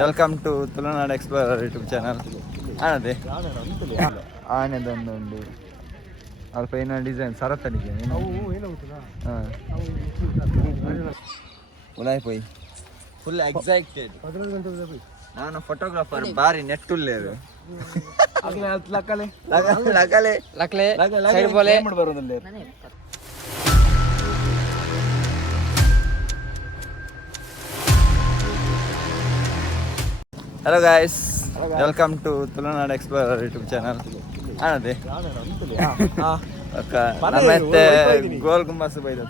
Welcome to Tulunadu explorer YouTube channel. ಅದೇ ಆನೆದೊಂದುಂಡು ಅಲ್ಪ ಏನೋ ಡಿಸೈನ್ ಸರತ್ತನಿಗೆ ಉಲಾಯ್ ಪೋಯ್ ಫುಲ್ ಎಕ್ಸೈಟೆಡ್. ನಾನು ಫೋಟೋಗ್ರಾಫರ್ ಬಾರಿ ನೆಟ್ಟುಲ್ಲೇರು hello guys, welcome to Tulunadu explorer YouTube channel. ಅದೇ ಮತ್ತೆ ಗೋಲ್ ಗುಂಬಾಸ್ ಬೈದ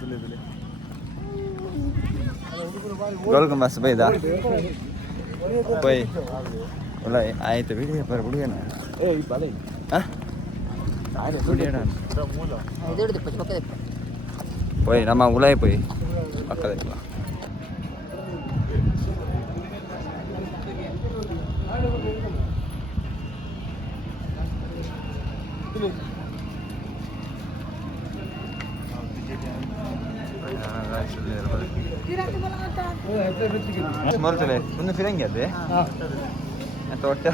ಗೋಲ್ ಗುಂಬಾಸ್ ಬೈದ ಪೋಯ್ ಉಲಾಯ್ ಆಯ್ತು ಬಿಡಿ ಬರ ಹುಡುಗನ ಪೋಯ್ ನಮ್ಮ ಉಲಾಯ್ ಪೋಯ್ ಪಕ್ಕದ ಮೊಲ್ತಲೆ ಒಂದು ಫಿರಂಗಿ ಅದೇ ತೋಟ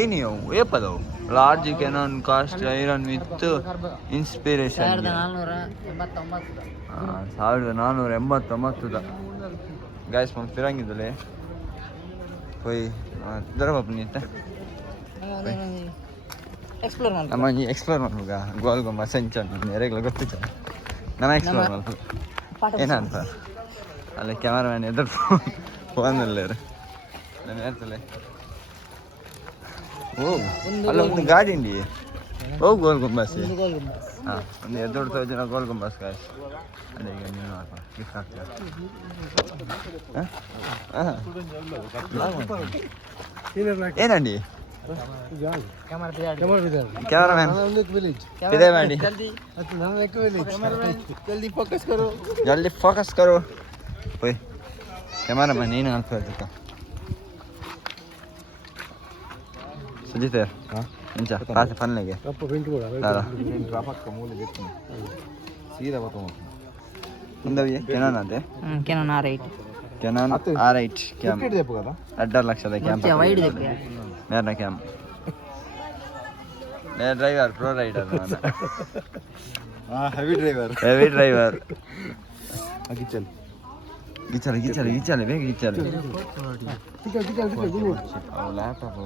ಏನಿಯವು ಏಪದವು large cannon cast iron with inspiration 1489 guys ಮಮ್ಮ ಫಿರಂಗಿದ್ದಲೆ ಹೋಯ್ ದರ ಬಾಪು ನೀಟ ನಮ್ಮ ಎಕ್ಸ್ಪ್ಲೋರ್ ಮಾಡುವಾಗ ಗೋಲ್ ಗುಂಬಾಜ್ ಸಂಚ ಯಾರಿಗೆಲ್ಲ ಗೊತ್ತಿತ್ತು ನಾನು ಎಕ್ಸ್ಪ್ಲೋರ್ ಮಾಡ್ಬೋದು ಏನಂತ ಅಲ್ಲಿ ಕ್ಯಾಮರಾಮ್ಯಾನ್ ಎದುರು ಫೋನಲ್ಲೇರು ನಾನು ಹೇಳ್ತಲೆ ಓ ಅಲ್ಲ ಒಂದು ಗಾಡಿ ಉಂಡಿ ಓ ಗೋಲ್ ಗುಂಬಾಜ್ ಹಾಂ ಒಂದು 2 ಜನ ಗೋಲ್ ಗುಂಬಾಜ್ ಗಾಯ್ಸ್ ಅದೇ ಈಗ ನೀವು ಗಿಫ್ಟ್ ಆಗ್ತೀರ ಏನಂಡಿ ಕ್ಯಾಮರಾಮ್ಯಾನ್ ಇದೇ ಮಾಡಿ ಜಲ್ದಿ ಫೋಕಸ್ ಕರೋ ಹೋಯ್ ಕ್ಯಾಮರಾಮ್ಯಾನ್ ಏನು ಅನ್ಕೋತ ಸುಜಿತ್ ಇಂಚ ಕಾಸೆ ಫನ್ಲೆಗೆ ಮುಂದವಿ ಕೆನಾನ್ ಅದೇ ಕೆನಾನ್ R8 ಕ್ಯಾಮ್ 2 ಲಕ್ಷದ ಕ್ಯಾಮ್ ಮೇರ್ನ ಕ್ಯಾಮ್ ಮೇರ್ ಡ್ರೈವರ್ ಪ್ರೋ ರೈಡರ್ ನಾನು ಹೆವಿ ಡ್ರೈವರ್ ಗಿಚ್ಚಲೆ ಬೇಗ ಗಿಚ್ಚಲೆ ಲ್ಯಾಪ್ಟಾಪ್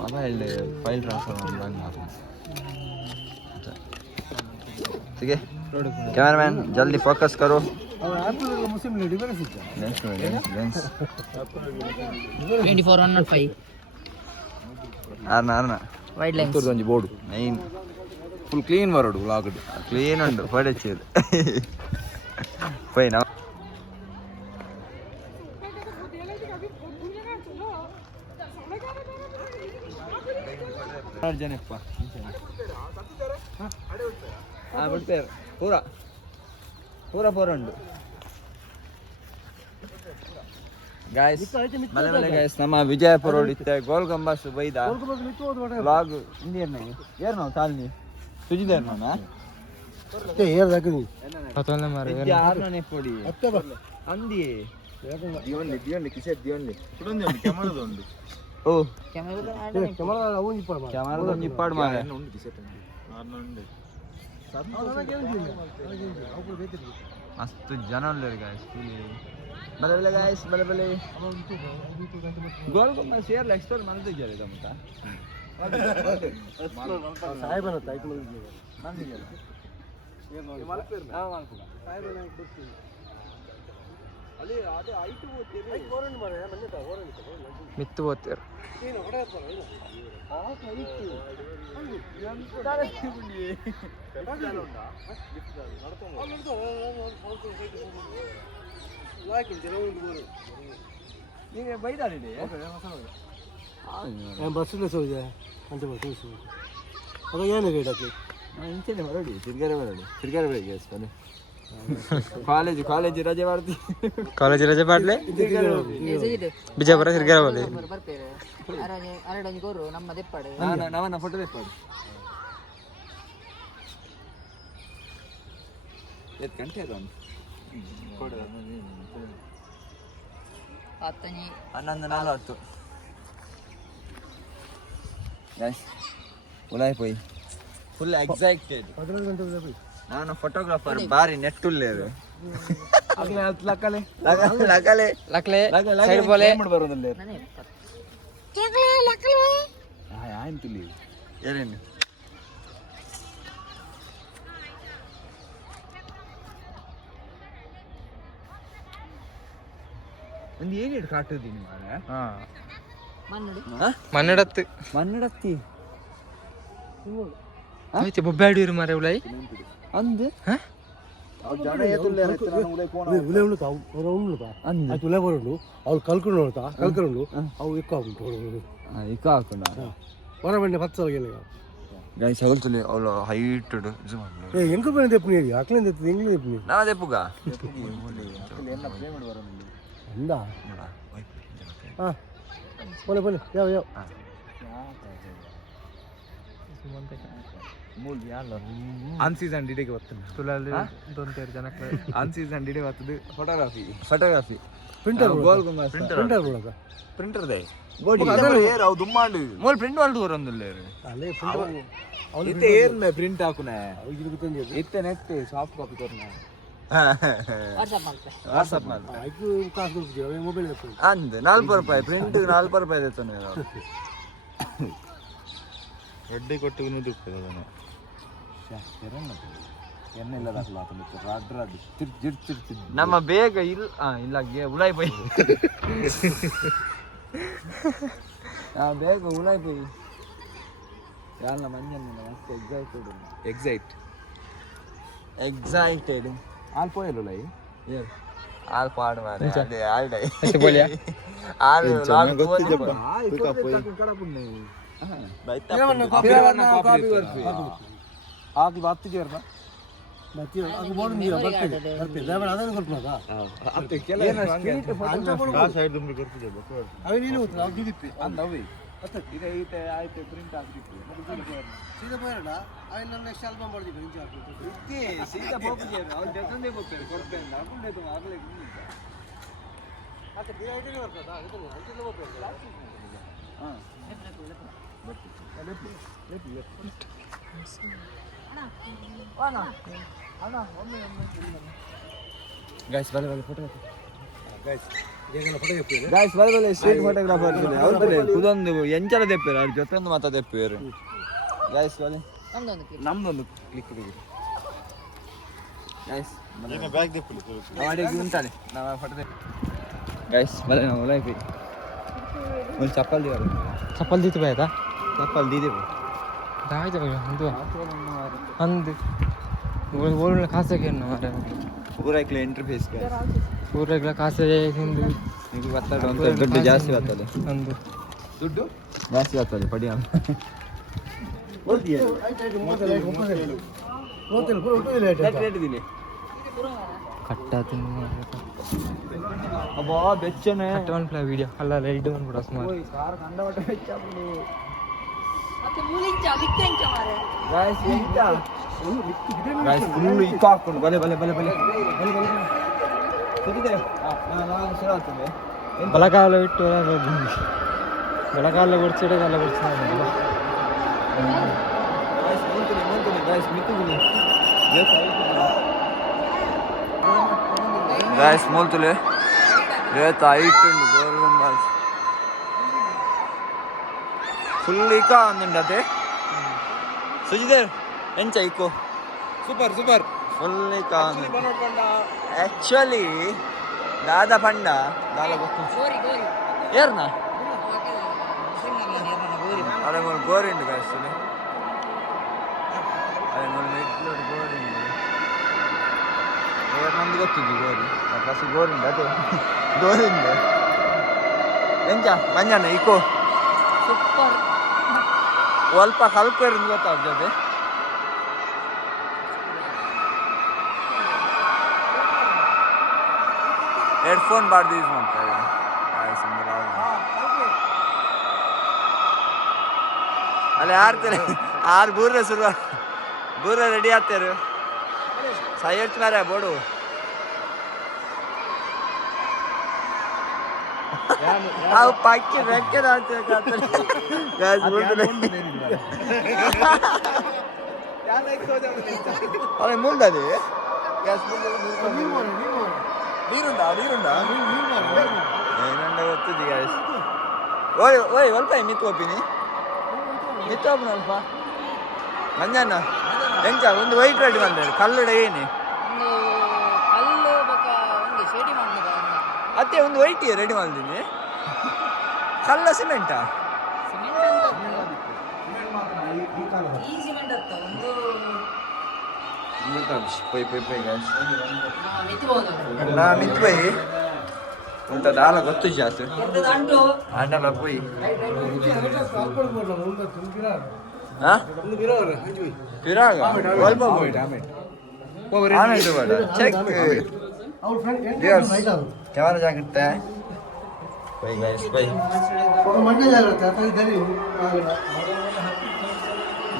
ಮೊಬೈಲ್ ಫೈಲ್ ಟ್ರಾನ್ಸ್ಫರ್ ठीक है कैमरामैन जल्दी फोकस करो लेंस 24-105 आरना wide lens ಒಂಜಿ ಬೋರ್ಡ್ ನೈನ್ ಫುಲ್ ಕ್ಲೀನ್ ಬರೋಡು ವ್ಲಾಗ್ ಕ್ಲೀನ್ ಉಂಟು ಪಡೆಚೇದು ಪೈ ನಾವು ಜನಪ್ಪ ಬಿಡ್ತೇವೆ ಪೂರ ಉಂಟು ಗಾಯ್ಸ್ ಮಲೆ ಗಾಯ್ಸ್ ನಮ್ಮ ವಿಜಯಪುರ ಹೊಡಿತ್ತೆ ಗೋಲ್ ಗುಂಬಾಜ್ ಬೈದ ಬ್ಲಾಗ್ ಇಂಡಿಯನ್ ಏರ್ ನಾವು ತಾಲ್ನಿ ಸುಜಿದೇರ್ ನಾನು ಕೊಡಿ ಅಂದಿ ದಿಯೊಂಡಿ ಕಿಸೆಟ್ ದಿಯೊಂಡಿ ಕ್ಯಾಮರಾದೊಂದು ಓ ಕ್ಯಾಮರಾದೊಂದು ಇಪ್ಪಾಡು ಮಾರೆ ಮಸ್ತ್ ಜನ ಉಳ್ಳರು ಗಾಯ್ಸ್ ಬಲೆ ಗಾಯ್ಸ್ ಬಲೆ ಗೋಲ್ ಗುಂಬಾಜ್ ಸೇರ್ಲ ಎಕ್ಸ್ಪ್ಲೋರ್ ಮಾಡ್ತಿದ್ದಾರೆ ಗಮತ ಮಿತ್ತು ಓದ್ತೀರು ಬಸ್ಸಲ್ಲಿ ಸೋಜೆ ಅಂತ ಬಸ್ ಅದ ಏನು ಗೈಡ್ ಹಾಕಿ ಇಂಚೆ ಹೊರಡಿ ತಿರ್ಗಾರೆ ಬೆಳಗ್ಗೆ ಬನ್ನಿ ಕಾಲೇಜ್ ರಜೆ ಮಾಡ್ತಿ ಕಾಲೇಜ್ ರಜೆ ಮಾಡ್ಲೆ ಬಿಜಾಪುರ ತಿರ್ಗಾರವಲ್ಲಿ ನಮ್ಮ ದೆಪ್ಪಡೆ ನಾವನ್ನ ಫೋಟೋ ತೆಪ್ಪಾಡು ಎಷ್ಟು ಗಂಟೆ ಅದು ಆತನಿ 11:40 ಗೈಸ್ ಉಲಾಯ್ ಪೋಯಿ ಫುಲ್ ಎಕ್ಸೈಟೆಡ್ ನಾನು ಫೋಟೋಗ್ರಾಫರ್ ಬಾರಿ ನೆಟ್ಟುಲ್ಲೇರು ಲಕ್ಲೆ ಸೈಡ್ ಬೋಲೆ ಬರೋದಲ್ಲೇ ಏನೇನು ಒಂದು ಏನೇನು ಕಾಟುದೀನಿ ಮಾರೆ ಮನ್ನಡತ್ತು ಮನ್ನಡತ್ತಿ ಆಯ್ತು ಬೊಬ್ಬಾಡಿರು ಮಾರೆ ಉಳೈ ಅಂದು ಅವ್ಳು ಕಲ್ಕೊಂಡು ಅವು ಇಕ್ಕ ಹಾಕೊಂಡ ಹೊರಬಂಡೆ ಪತ್ತು ಗೈಸ್ ಹಗಲ್ತುಲಿ ಅವಳು ಹೈಟ್ ಎಂಕ ಪೇನೆ ತೆಪ್ಪು ನೀರು ಅಕ್ಲೇನ್ ತೆತ್ತು ಎಂಗ್ಲೇ ತೆಪ್ಪು ನೀರು ನಾವ ತೆಪ್ಪುಗ ಅಂದ ಹಾಂ ಬೋಲೆ ಬೋಲೆ ಯಾವ ಆನ್ ಸೀಸನ್ ಡಿಡೆಗೆ ಬರ್ತದೆ ತುಲಾಲಿ ದೊಂತೇರು ಜನಕ್ಕೆ ಆನ್ ಸೀಸನ್ ಡಿಡೆ ಬರ್ತದೆ ಫೋಟೋಗ್ರಾಫಿ ಪ್ರಿಂಟರ್ ಗೋಲ್ ಗುಂಬಾಸ್ ಪ್ರಿಂಟರ್ ಒಳಗ ಪ್ರಿಂಟರ್ ದೇ ಬೋಡಿ ಏರ್ ಅವು ದುಮ್ಮಾಂಡು ಮೂಲ ಪ್ರಿಂಟ್ ಮಾಡ್ದು ಬರೋಂದಿಲ್ಲ ಅಲ್ಲೇ ಪ್ರಿಂಟರ್ ಇತ್ತೆ ಏರ್ನ ಪ್ರಿಂಟ್ ಹಾಕುನೆ ಇತ್ತೆ ನೆಟ್ ಸಾಫ್ಟ್ ಕಾಪಿ ಕೊರ್ನ ವಾಟ್ಸಪ್ ಮಾಡ್ತೆ ಆಯ್ತು ಕಾಸು ಕೊಡ್ತೀವಿ ಮೊಬೈಲ್ ಅಂದ್ ₹4 ಪ್ರಿಂಟ್ ₹4 ದೇತಾನೆ ರೊಡ್ಡಿ ಕೊಟ್ಟು ದುಪ್ಪದನು ನಮ್ಮ ಬೇಗ ಇಲ್ಲ ಉಲಾಯ್ ಪೈ ಬೇಗ ಉಲಾಯ್ ಪೈ ಯಾರ ಮಂಜನ್ನ ಎಕ್ಸೈಟೆಡ್ ಆಲ್ ಪೋಯಲ್ಲ ಉಲಾಯ್ ಆಲ್ ಪಾಡ್ ಮಾರೆ ಅದೇ ಆಲ್ ಡೈ ಬೋಲಿಯಾ ಆಗಿ ಬಾತ್ ಕೇರ್ನ ಮತ್ತೆ ಅದು ಬೋರ್ಡ್ ನೀರು ಬರ್ತದೆ ಲೇಬರ್ ಅದನ್ನು ಕೊಡ್ತನಾ ಅತ್ತೆ ಕೆಲ ಆ ಸೈಡ್ ದುಂಬಿ ಕೊಡ್ತಿದೆ ಅವೆ ನೀನು ನಾವು ದಿದಿಪ್ಪಿ ಅಂದ ಅವೆ ಇದೆ ಇದೆ ಆಯ್ತು ಪ್ರಿಂಟ್ ಆಗ್ತಿತ್ತು ಸೀದಾ ಬರಡ ಅವೆ ನನ್ನ ನೆಕ್ಸ್ಟ್ ಆಲ್ಬಮ್ ಬರ್ದಿದ್ದು ಇಂಚ ಆಗ್ತಿತ್ತು ಇದ್ದೆ ಸೀದಾ ಹೋಗ್ತಿದೆ ಅವ್ರು ಜೊತೆನೇ ಹೋಗ್ತಾರೆ ಕೊಡ್ತೇನೆ ಹಾಕೊಂಡೆ ತು ಆಗಲೇ ಮತ್ತೆ ಬೇರೆ ಐಡಿಗೆ ಬರ್ತದಾ ಇದು ಅಂಚಿಲ್ಲ ಹೋಗ್ತಾರೆ ಹಾ ಗೈಸ್ ಬಲೆ ಫೋಟೋ ಗೈಸ್ ಬಲೆ ಸ್ಟ್ರೀಟ್ ಫೋಟೋಗ್ರಾಫರ್ ಕುದೊಂದು ಎಂಚಲ ತೆಪ್ಪೇರು ಅವ್ರ ಜೊತೆ ಮಾತಾ ತೆಪ್ಪೇರು ಗೈಸ್ ಬಲೆ ನಮ್ದೊಂದು ಕ್ಲಿಕ್ ಗೈಸ್ ಬ್ಯಾಗ್ ತೆಪ್ಪಲಿ ಉಂಟಾನೆ ನಾವು ಫೋಟೋ ಗೈಸ್ ಬಲೆ ನಾವು ಲೈಫ್ ಒಂದು ಚಪ್ಪಲ್ ದಿವಾರ ಚಪ್ಪಲ್ ದೀತು ಬಾಯ್ತಾ ಚಪ್ಪಲ್ ದೀದೇವು दाय जगह अंदु अंदु बोलने खासे के ना मारे पूरा एक इंटरफेस का पूरा एक खासे हिंदू ನಿಮಗೆ ಬರ್ತದೆ ಅಂತ ದುಡ್ಡು ಜಾಸ್ತಿ ಬರ್ತದೆ ಅಂದು ದುಡ್ಡು ಜಾಸ್ತಿ ಬರ್ತದೆ ಪಡಿ ಅಂತ ಕಟ್ಟ ತಿನ್ನು ಅಬ್ಬಾ ಬೆಚ್ಚನೆ ಕಟ್ಟವನ್ ಪ್ಲೇ ವಿಡಿಯೋ ಅಲ್ಲ ಲೈಟ್ ಒನ್ ಕೂಡ ಸುಮಾರು ಕಾರ್ ಕಂಡ ಮಟ್ಟ ಬೆಚ್ಚಾಪುಡು ಮತ್ತೆ ಮೂಲಿಂಚ ವಿತ್ತೆಂಚ ಮಾರೆ ಗೈಸ್ ಎಂತ ಗೈಸ್ ಫುಲ್ ಇಕ್ಕ ಹಾಕೊಂಡು ಬಲೆ ಬಲೆ ಬಲೆ ಬಲೆ ಬಲೆ ಬಲೆ ಸಿಗಿದೆ ನಾನು ಸರ ಆಗ್ತದೆ ಬಲಕಾಲ ಬಿಟ್ಟು ಬಲಕಾಲ ಕೊಡ್ಸಿಡೆ ಕಾಲ ಕೊಡ್ಸಿ ಗೈಸ್ ಮುಂತುನಿ ಗೈಸ್ ಮಿಕ್ಕುನಿ ಗೈಸ್ ಮೂಲ್ತುಲೆ ರೇತ ಹೈಟ್ ಉಂಡು ಗೋಲ್ಗುಂಬಾಜ್ ಫುಲ್ ಇಕ ಅಂದುಂಡತೆ ಸುಜಿದೇರ್ ಎಂಚ ಇಕೋ ಸೂಪರ್ ಸೂಪರ್ ಫುಲ್ ಇಕ ಆಕ್ಚುಲಿ ದಾದ ಪಂಡ ದಾದ ಗೊತ್ತು ಗೋರಿ ಗೋರಿ ಏರ್ನ ಗೋರಿ ಅರೆ ಮೂಲ ಗೋರಿ ಉಂಡು ಗೈಸ್ ಅರೆ ಮೂಲ ಮೆಟ್ಲೋಡು ಗೋರಿ ಉಂಡು ನಂದು ಗೊತ್ತಿದ್ದು ಗೋರಿ ಫಸ್ಟ್ ಗೋರಿ ಉಂಡು ಅದೇ ಗೋರಿ ಉಂಡು ಎಂಚ ಮಂಜಣ್ಣ ಇಕೋ ಸೂಪರ್ ಸ್ವಲ್ಪ ಕಲ್ಕರಿಂದ ಗೊತ್ತಾಗ ಜೊತೆ ಹೆಡ್ಫೋನ್ ಬಾರ್ದು ಯೂಸ್ ಮಾಡ್ತಾರೆ ಅಲ್ಲಿ ಆಡ್ತಾರೆ ಆರು ಬೂರ ರೆಡಿ ಆಗ್ತಾರೆ ಸೈಡ್ ಮಾರ ಬೋಡು ಅವು ಪಕ್ಕಿ ರೆಕ್ಕೆ ಮುಂದది ನೀರುಂಡ ಏನಂಡ ಗೊತ್ತಿದ್ದಿ ಗ್ಯಾಸ್ ಓಯ್ ಒಲ್ಪ ಮಿತ್ತೋಪಿನಿ ಮಿತ್ತೋಪನ ಅಲ್ಪ ಮಂಜಣ್ಣ ಎಂಚ ಒಂದು ವೈಟ್ ರೆಡಿ ಮಾಡ್ತಾರೆ ಕಲ್ಲುಡ ಏನಿ ಅತ್ತೆ ಒಂದು ವೈಟ್ ರೆಡಿ ಮಾಡಿದ್ದೀನಿ ಕಲ್ಲ ಸಿಮೆಂಟಾ ಮಿತ್ಪೈ ಉಂಟದ ಆಲ ಗೊತ್ತು ಜಾತು ಅಂಡಲ ಪೋಯಿ ಪಿರಾಗ ಸ್ವಲ್ಪ ಆಮೇಲೆ ಬೇಡ ಚೆಕ್ ಕ್ಯಾಮರಾ ಜಾಗ್ರತೆ ಬೈ ಗೈಸ್ ಬೈ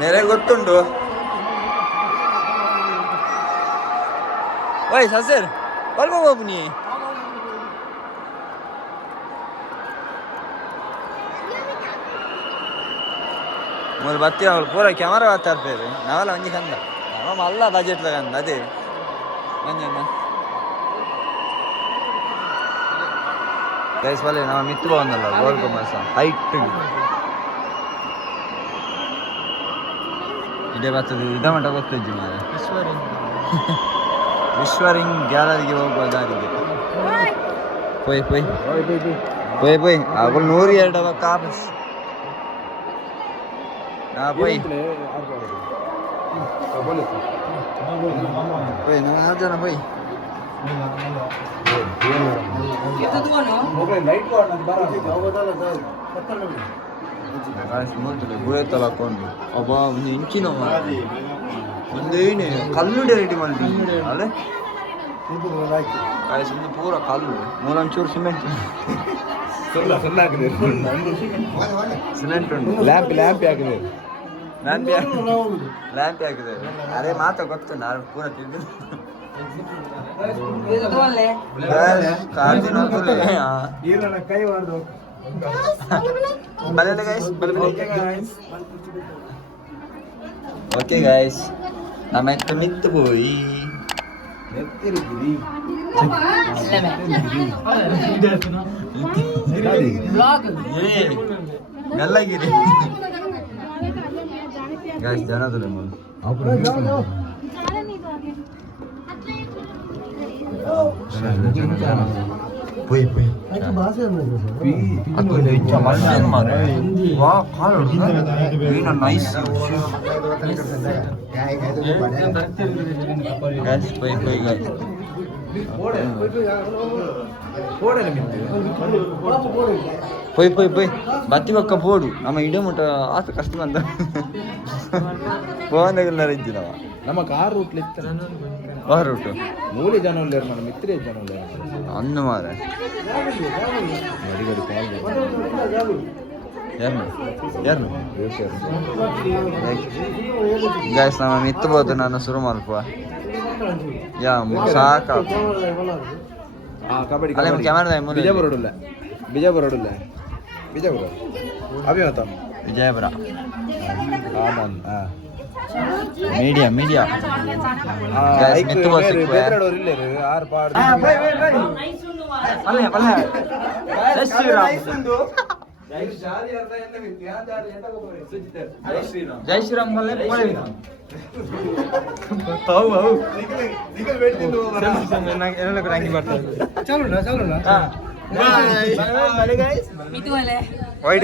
ನೆರೆ ಗೊತ್ತುಂಟು ಓಯ್ ಸಸರ್ ಸ್ವಲ್ಪ ಹೋಗು ನೀ ಮೊದಲು ಬರ್ತೀವಿ ಅವಳು ಪೂರ ಕ್ಯಾಮರಾ ಬರ್ತಾ ಇರ್ತೇವೆ ನಾವೆಲ್ಲ ಒಂಜಿ ಕಂದ ನಮ್ಮ ಅಲ್ಲ ಬಜೆಟ್ ಕಂದ ಅದೇ ಮಂಜಣ್ಣ ಗೈಸ್ ಬಲ್ಲಿ ನಾವು ಮಿತ್ತು ಬಂದಲ್ಲ ಗೋಲ್ ಗುಂಬಾಜ್ ಹೈಟ್ ಇದೇ ಬರ್ತದೆ ಇದ ಮಟ್ಟ ಗೊತ್ತಿದ್ವಿ ಮಾರೆ ವಿಶ್ವರಿಂಗ್ ಗ್ಯಾಲರಿಗೆ ಹೋಗುವ ದಾರಿಗೆ ಪೊಯ್ ಅವಳು 102 ಕಾಪಸ್ ಪೊಯ್ ನಾವು 6 ಜನ ಪೊಯ್ ಬುಳೆತ್ತಲ್ಲ ಹಾಕೊಂಡು ಅಬ್ಬಾ ಒಂದು ಇಂಚಿನ ಒಂದೇನೆ ಕಲ್ಲುಡೆ ರೆಡಿ ಮಾಡಿದ್ದೀನಿ ಅಲ್ಲೇ ಸುಮ್ಮನೆ ಪೂರ ಕಲ್ಲು ಮೂಲಂಚೂರು ಸಿಮೆಂಟ್ ಸಿಮೆಂಟ್ ಉಂಟು ಲ್ಯಾಂಪ್ ಹಾಕಿದೆ ಲ್ಯಾಂಪ್ ಹಾಕಿದೆ ಅದೇ ಮಾತ್ರ ಗೊತ್ತು ನಾನು ಪೂರ ತಿಂದು ಕೈ ಮಾಡ್ದು ಓಕೆ ಗೈಸ್ നമ്മ മിത്ത് പോയി നല്ലಗಿರಿ guys ಜನದಲ್ಲ Pui. Aku ada ikan masin mana? Wah, kalau ini nice. Guys, pui guys. Pui. Bati bakka podu. Nama ide muta asa custom anda. Bawa nagal narinji nama. Nama car route litta. Car route. Muli jano ler mana mitre jano ler. Anna mara. Gadi call. Yarno. Guys, nama mittu bodu nanu suru malpuwa. Ya, musaka. Kabadi. Ale camera dai mulu. Bijapur road ulla. Abhi bata. Vijayapura. Aman. Media. Guys, mittu bodu better road ille. Ar par. Bye. Palle. Jai Shri Ram palle pole. Hau. Nikal wait tindu mara. Enna rangi bartade. Chalo na. Bye guys. Mitu wale. Wait.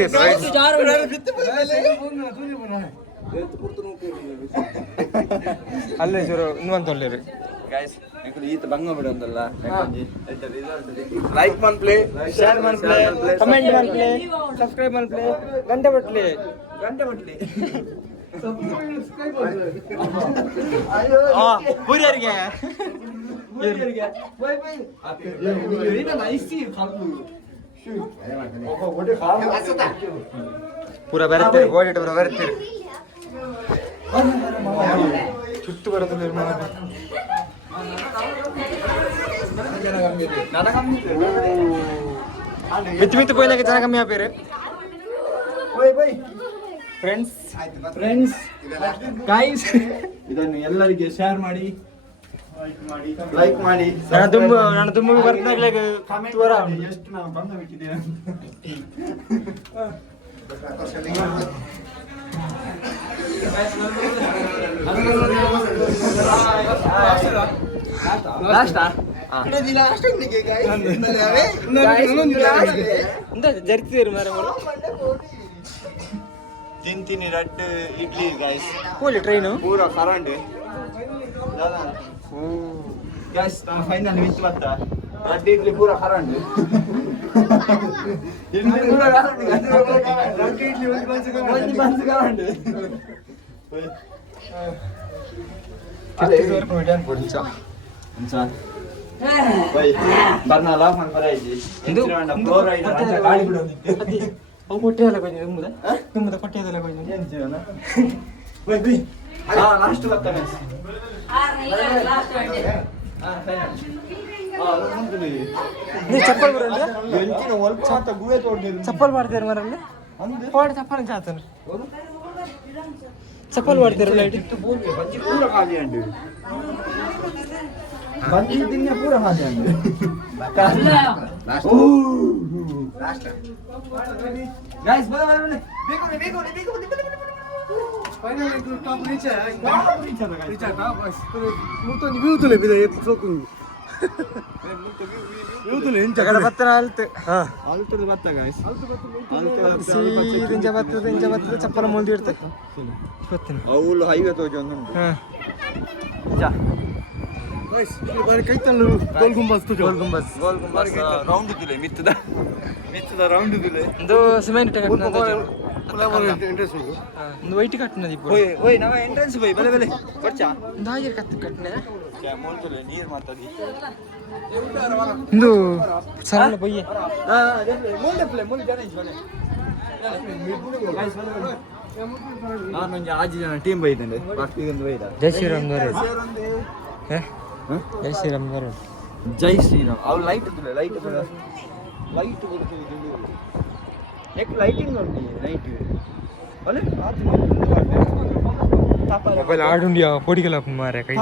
Jaru. Mitu wale. ಅಲ್ಲೇ ಶುರು ಇನ್ನೊಂದು ತೊಳ್ಳಿರಿ guys ಈತ ಬಂಗ ಬಿಡೊಂದಲ್ಲ like ಮನ್ ಪ್ಲೇ share ಮನ್ ಪ್ಲೇ ಕಮೆಂಟ್ ಮನ್ ಪ್ಲೇ ಸಬ್ಸ್ಕ್ರೈಬ್ ಮನ್ ಪ್ಲೇ ಗಂಟೆ ಬಟ್ಲಿ ಪೂರಿಯರಿಗೆ ಪೂರ ಬರುತ್ತೀರಿ ಗೋಡೆ ಪೂರ ಬರುತ್ತೀರಿ ಚುಟ್ಟು ಬರೋದಿಲ್ಲ ಮಿತ್ತು ಮಿತ್ತು ಕೊಯ್ಲಾಗ ಜನ ಕಮ್ಮಿ ಆಪೇರು ಫ್ರೆಂಡ್ಸ್ ಗೈಸ್ ಇದನ್ನು ಎಲ್ಲರಿಗೆ ಶೇರ್ ಮಾಡಿ ಲೈಕ್ ಮಾಡಿ ನಾನು ತುಂಬ ಬರ್ತಾಗ್ಲಾಗ ಕಮೆಂಟ್ ಮಾಡಿ ಎಷ್ಟು ನಾವು ಬಂದು ಬಿಟ್ಟಿದ್ದೇವೆ ಜರ್ತಿದ್ರು ಮಾರ ತಿಂತೀನಿ ರಡ್ಡು ಇಡ್ಲಿ ಗೈಸ್ ಹೋಗ್ಲಿ ಟ್ರೈನು ಪೂರ ಕರಂಡ್ ಗೈಸ್ ನಾನು ಫೈನಲ್ ಮಿಸ್ ಬತ್ತ ರಡ್ಡು ಇಡ್ಲಿ ಪೂರ ಕರಂಡ್ ಇಡ್ಲಿ ಪೂರ ರಡ್ಡು ಇಡ್ಲಿ ಒಂದು ಬನ್ಸ್ ಕರಂಡ್ ಬರ್ನಲ್ಲ ಮನ್ ಬರಾಯ್ತಿ ಫ್ಲೋರ್ ಐಡ್ ಗಾಳಿ ಬಿಡೋದು ಅವು ಕೊಟ್ಟೆಲ್ಲ ಕೊಯ್ದು ತುಂಬದ ಕೊಟ್ಟೆಲ್ಲ ಕೊಯ್ದು ಏನು ಜೀವನ ಬೈ ಬೈ ಲಾಸ್ಟ್ ಬರ್ತಾನೆ ಚಪ್ಪಲ್ ಚಪ್ಪಲ್ ಮಾಡ್ತೀರ ಮರಲ್ಲಿ ಚಪ್ಪಲ್ ಚಾತನ ಚಪ್ಪಲ್ ಮಾಡ್ತೀರ ಲೈಟ್ ಪೂರ ಖಾಲಿ ಅಂಡು ಬಂಜಿ ದಿನ ಪೂರ ಖಾಲಿ ಅಂಡು ಗೈಸ್ ಬರ ಬರ ಬೇಗ ಫೈನಲ್ ಟಾಪ್ ರೀಚ್ ರೀಚ್ ಆಯ್ತಾ ಬಸ್ ಮುತ್ತು ವ್ಯೂತಲೆ ಬಿದ ಎತ್ತು ಸೋಕುಂದು ವ್ಯೂತಲೆ ಎಂಚ ಜಗಳ ಬತ್ತನ ಅಲ್ತು ಅಲ್ತದ ಬತ್ತ ಗೈಸ್ ಇಂಚ ಬತ್ತದ ಚಪ್ಪಲ ಮುಲ್ದಿ ಇರ್ತದೆ ಗೊತ್ತಿನ ಅವಳು ಹೈವೇ ತೋಜಿ ಒಂದು ಗೈಸ್ ಇಲ್ಲಿ ಬಾರಿ ಕೈತಲ್ಲು ಗೋಲ್ ಗುಂಬಾಜ್ ತೋಜಿ ಗೋಲ್ ಗುಂಬಾಜ್ ರೌಂಡ್ ದಿಲೆ ಮಿತ್ತದ ರೌಂಡ್ ದಿಲೆ ಒಂದು ಸಿಮೆಂಟ್ ಕಟ್ಟನ ಇಂಟ್ರೆಸ್ಟ್ ಉಂಟು ಒಂದು ವೈಟ್ ಕಟ್ಟನ ದೀಪ ಓಯ್ ನಾವ ಎಂಟ್ರೆನ್ಸ್ ಬೈ ಬಲೆ ಬಲೆ ಬರ್ಚಾ ಒಂದು ಹಾಗೆ ಕಟ್ಟನೆ ಮೂಲ್ತಲೆ ನೀರು ಮಾತಾಡಿ ಒಂದು ಸರಳ ಬಯ್ಯೆ ಮೂಲ್ ಜನ ನಾನೊಂದು 6 ಜನ ಟೀಮ್ ಬೈತಂಡೆ ಬಾಕಿಗೊಂದು ಬೈದ ಜೈ ಶ್ರೀರಾಮ್ ದೋರೆ ಜೈ ಶ್ರೀರಾಮ್ ದೋರೆ ಜೈ ಶ್ರೀರಾಮ್ ಅವು ಲೈಟ್ ಇದ್ದಿಲ್ಲ ಲೈಟ್ ಕೊಡ್ತೀವಿ ಯಾಕೆ ಲೈಟಿಂಗ್ ನೋಡಿ ನೈಟ್ ಅಲ್ಲೇ ಮೊಬೈಲ್ ಆಡುಂಡಿಯ ಪೊಡಿಗೆಲ್ಲ ಮಾರೆ ಕೈ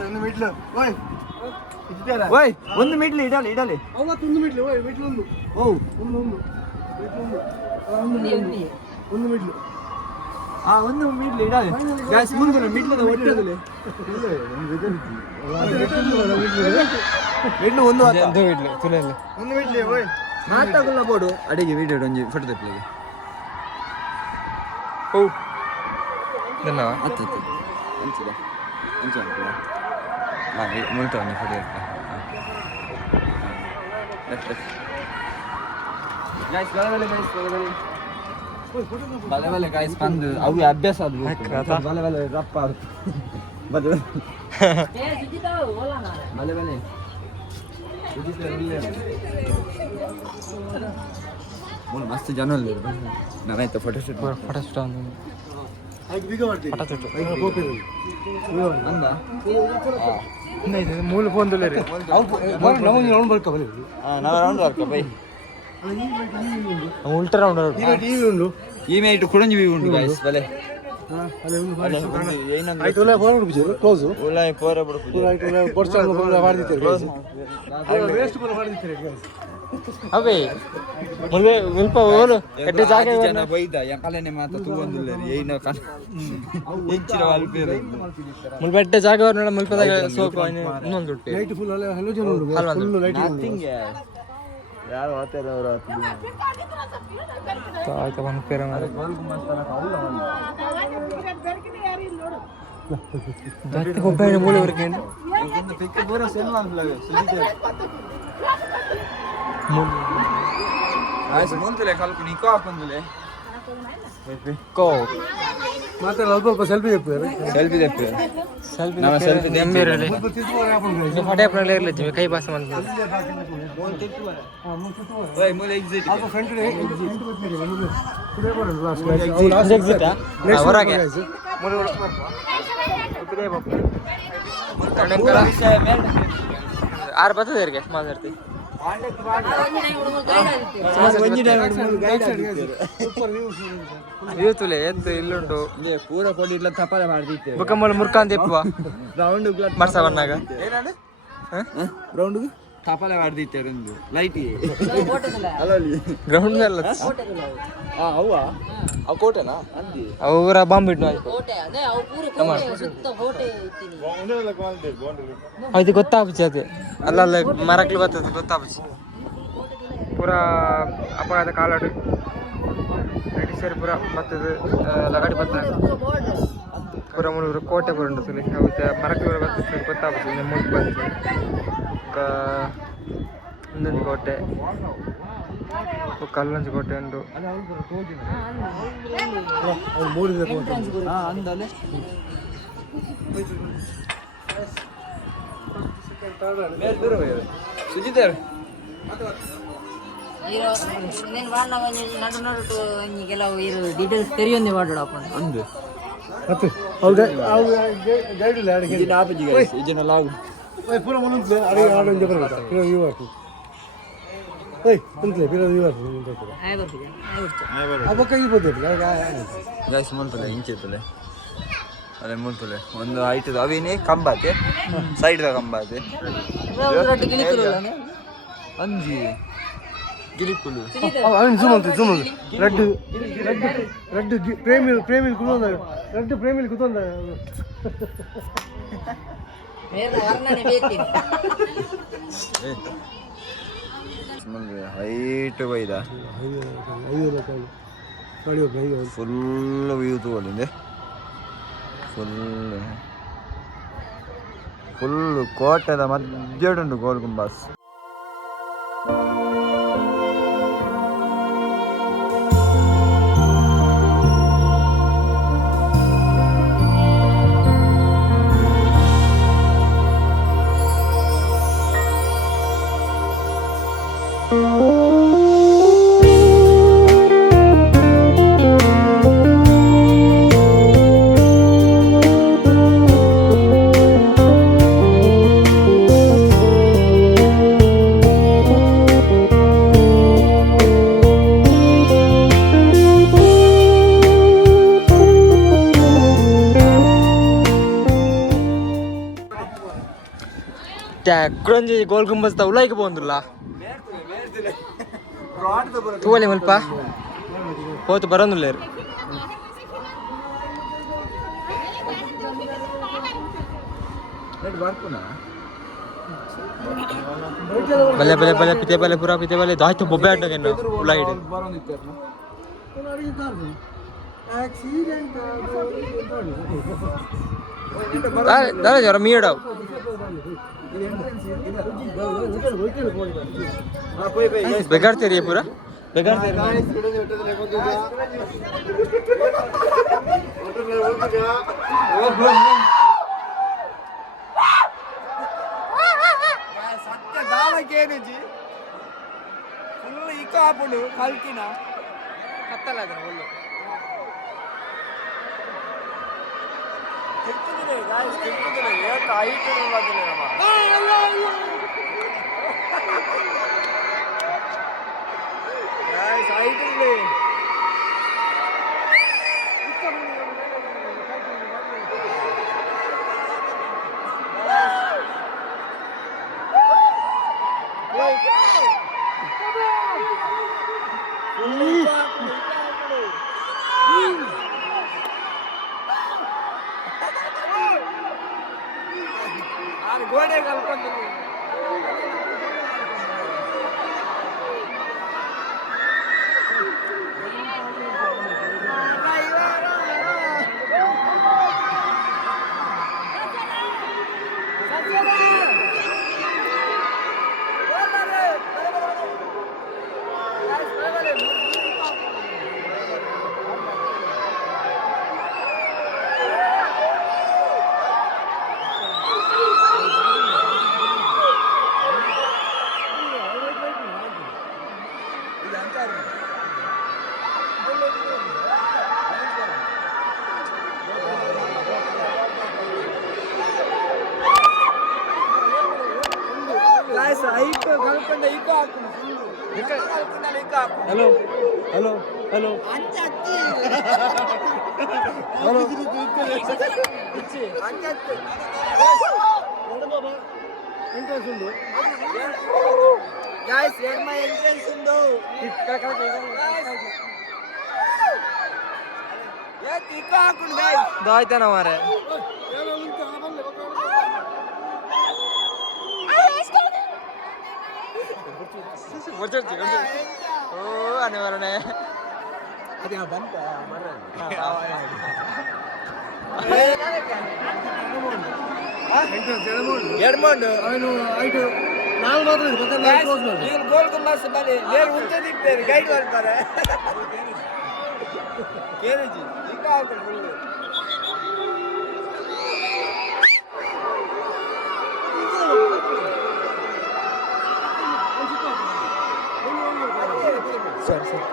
ಒಂದು ಮಿಡ್ಲು ಓಯ್ ಓಯ್ ಒಂದು ಮಿಡ್ಲಿ ಇಡಲಿ ಅವತ್ತೊಂದು ಮಿಡ್ಲು ಓಯ್ ಮಿಡ್ಲು ಒಂದು ಒಂದು ಮಿಡ್ಲು ಒಂದು ಮಿಡ್ಲಿ ಇಡಲಿ ಗ್ಯಾಸ್ ಮುಂದೆ ಮಿಡ್ಲದ ಒಟ್ಟದಲ್ಲಿ ಮಿಡ್ಲು ಒಂದು ಇಡ್ಲಿ ತುಲೆಲ್ಲ ಒಂದು ಮಿಡ್ಲಿ ಓಯ್ ಮಾತಾಗಲ್ಲ ಬೋಡು ಅಡಿಗೆ ವಿಡಿಯೋ ಒಂಜಿ ಫೋಟೋ ತೆಪ್ಪಿಗೆ ಓ ಇದನ್ನ ಹತ್ತು ಅಂಚಿದ ಅಂಚ ಮುಲ್ತ ಒಂದು ಫೋಟೋ ಬಲೆ ಗಾಯ್ಸ್ ಬಂದು ಅವು ಅಭ್ಯಾಸ ಆದ್ವು ಬಲೆ ರಪ್ಪ ಬಲೆ ಮಸ್ತ್ ಜನ ನಾನಾಯ್ತು ಫೋಟೋ ಶೂಟ್ ಮೂಲ ಫೋನ್ ತುಲೆ ರೀ ರೌಂಡ್ ಬರ್ಕ ಬನ್ನಿ ನಾವು ರೌಂಡ್ ವರ್ಕ ಬೈ ಉಲ್ಟ ರೌಂಡ್ ಉಂಡು ಈ ಮೇಟ್ ಕುಡಂಜಿ ಉಂಟು ಗಾಯ್ಸ್ ಬಲೆ ಆಯ್ತು ಒಳ್ಳೆ ಫೋನ್ ಬಿಡ್ಬಿಟ್ಟು ಕ್ಲೋಸ್ ಒಳ್ಳೆ ಪೋರ ಬಿಡ್ಬಿಟ್ಟು ಒಳ್ಳೆ ಪೋರ್ಚ್ ಮಾಡಿದ್ದೀರಿ ವೇಸ್ಟ್ ಕೂಡ ಮಾಡಿದ್ದೀರಿ ಅವೇ ಮುಲ್ವೆ ಮುಲ್ಪ ಓಲು ಎಡ್ಡೆ ಜಾಗ ಜನ ಬೈದ ಯಾಕಲೇನೆ ಮಾತ ತಗೊಂದಿಲ್ಲ ಏನೋ ಹೆಚ್ಚಿನ ಅಲ್ಪೇರು ಮುಲ್ಪ ಎಡ್ಡೆ ಜಾಗ ನೋಡ ಮುಲ್ಪದಾಗ ಸೋಪ ಇನ್ನೊಂದು ಉಂಟು ಲೈಟ್ ಫುಲ್ ಅಲ್ಲ ಹಲೋ ಜನ ಉಂಟು ಫುಲ್ ಲೈಟ್ ನಥಿಂಗ್ ಯಾರು ಹೋಗ್ತಾರೆ ಅವರು ಆಯ್ತು ಒಂದು ಪೇರ ಜಾಸ್ತಿ ಒಬ್ಬ ಮೂಲೆವರೆಗೆ ಮುಂತಲೆ ಕಲ್ಪನಿ ಕೋ ಹಾಕೊಂದಿಲ್ಲ ಕೋ ಮತ್ತೆ ಸ್ವಲ್ಪ ಸೆಲ್ಫಿ ತೆಪ್ಪಿದ್ದಾರೆ ಸೆಲ್ಫಿ ತೆಪ್ಪಿ ಸೆಲ್ಫಿ ನಮ್ಮ ಸೆಲ್ಫಿ ನೆಂಬೇರಲ್ಲಿ ಫಟೆ ಅಪ್ರಲ್ಲಿ ಇರಲಿ ಕೈ ಬಾಸ ಮಂತ್ ಹೊರಗೆ ಆರು ಬರ್ತದೆ ಮಾತಾಡ್ತಿ ವ್ಯೂ ತುಲೆ ಎತ್ತು ಇಲ್ಲುಂಟು ಪೂರ ಕೊಡಿ ಇಲ್ಲ ತಪಾಲೆ ಮಾಡ್ದಿತ್ತೆ ಬುಕ್ಕಮ್ಮಲ್ಲಿ ಮುರ್ಕಾಂತ ಎಪ್ಪುವ ರೌಂಡ್ ಮರ್ಸವನ್ನಾಗ ರೌಂಡ್ ತಪಾಲೆ ಮಾಡ್ದಿತ್ತೆ ಒಂದು ಲೈಟ್ ಗ್ರೌಂಡ್ ಅಲ್ಲ ಅವ್ವ ಅವು ಕೋಟೆನಾ ಅಂದಿ ಅವರ ಬಾಂಬ್ ಇಟ್ಟು ಅದು ಗೊತ್ತಾಗ್ಬಿಚ್ಚಿ ಅದು ಅಲ್ಲ ಮರಕ್ಲಿ ಬರ್ತದೆ ಗೊತ್ತಾಗ್ಬಿಚ್ಚಿ ಪೂರ ಅಪಘಾತ ಕಾಲಾಡು ಬ್ರಿಟಿಷರ್ ಪೂರ ಬರ್ತದೆ ಲಗಾಡಿ ಬರ್ತದೆ ಪೂರ ಮುಳುಗರು ಕೋಟೆ ಪೂರ ಉಂಟು ಸಲಿ ಅವತ್ತು ಮರಕ್ಲಿ ಪೂರ ಬರ್ತದೆ ಗೊತ್ತಾಗ್ಬಿಚ್ಚಿ ಮುಂದೆ ಬಂದು ಒಂದೊಂದು ಕೋಟೆ ಕಲ್ಲಂಜು ಕೋಟೆ ಉಂಟು ಸುಜಿತ್ నేను వాడిన నడు నడు ಕೆಲವು ಇರು ಡೀಟೇಲ್ಸ್ ತೆರಿಯೊಂದೇ ಮಾಡೋಣ ಅಂದು ಮತ್ತೆ ಹೌದಾ ಗೈಡ್ ಇಲ್ಲ ಅಡಿಗೆ ಇದನ್ನ ಆಪಜಿ ಗೈಸ್ ಇದನ್ನ ಲಾವು ಪೂರ ಮುಂದೆ ಅಡಿಗೆ ಆಡೋಂಜ ಬರಬೇಕು ಕಿಲೋ ಯು ಆಟು ಏಯ್ ಅಂತೆ ಕಿಲೋ ಯು ಆಟು ಮುಂದೆ ಆಯ್ ಬರ್ತೀವಿ ಅಬಕ್ಕ ಈ ಬದಿಲ್ಲ ಗೈಸ್ ಮುಲ್ತಲೆ ಇಂಚಿತ್ತಲೆ ಅದೇ ಮುಲ್ತಲೆ ಒಂದು ಹೈಟ್ ಅವೇನೇ ಕಂಬಾತೆ ಸೈಡ್ ಕಂಬಾತೆ ಅಂಜಿ ಗಿರಿಕುಲು ಅವನು ಜೂಮ್ ರೆಡ್ ಪ್ರೇಮಿಲ್ ಕುತೊಂದ ರೆಡ್ ಪ್ರೇಮಿಲ್ ಕುತೊಂದ ಹೈಟ್ ಬೈದ ಫುಲ್ ವ್ಯೂ ತಗೊಳ್ಳಿಂದೆ ಫುಲ್ ಕೋಟೆದ ಮಧ್ಯಡುಂಟು ಗೋಲ್ ಗುಂಬಾಸ್ ಕುಡಂಜಿ ಗೋಲ್ ಗುಂಬಜ್ ಉಲಾಯ್ಕೆ ಬಂದಿಲ್ಲ ತೂವಲೆ ಮಲ್ಪ ಹೋತು ಬರೋದಿಲ್ಲ ಬಲೆ ಬಲೆ ಬಲೆ ಪಿತೆ ಬಲೆ ಪೂರ ಪಿತೆ ಬಲೆ ದಾಯ್ತು ಬೊಬ್ಬೆ ಆಡ್ನಾಗ ಉಲಾಯಿಡ್ दादा जरा मी डाव बेकार तेरी है पूरा बेकार तेरी सत्य दाल केने जी फुल इका आपनु कल्किना कत्तला जरा बोलो कितने ये टाइट लग रहा गाइस हाइट ले गोड़े कल्पना ಹಲೋ ಹಲೋ ಹಲೋ ಎಂಟ್ರೆನ್ಸ್ ಉಂಟು ದಾಯ್ತಾನ ಮಾರೆ ಓ ಅನಿವಾರಣೆ ಗೋಲ್ ಗುಂಬಾಸ್ ಬಲ್ಲಿ ಗೈಡ್ ಮಾಡ್ತಾರೆ ಕೇಳಿಜಿ ಈಗ ಆಗ್ತದೆ ಫುಲ್ ಸರಿ ಸರಿ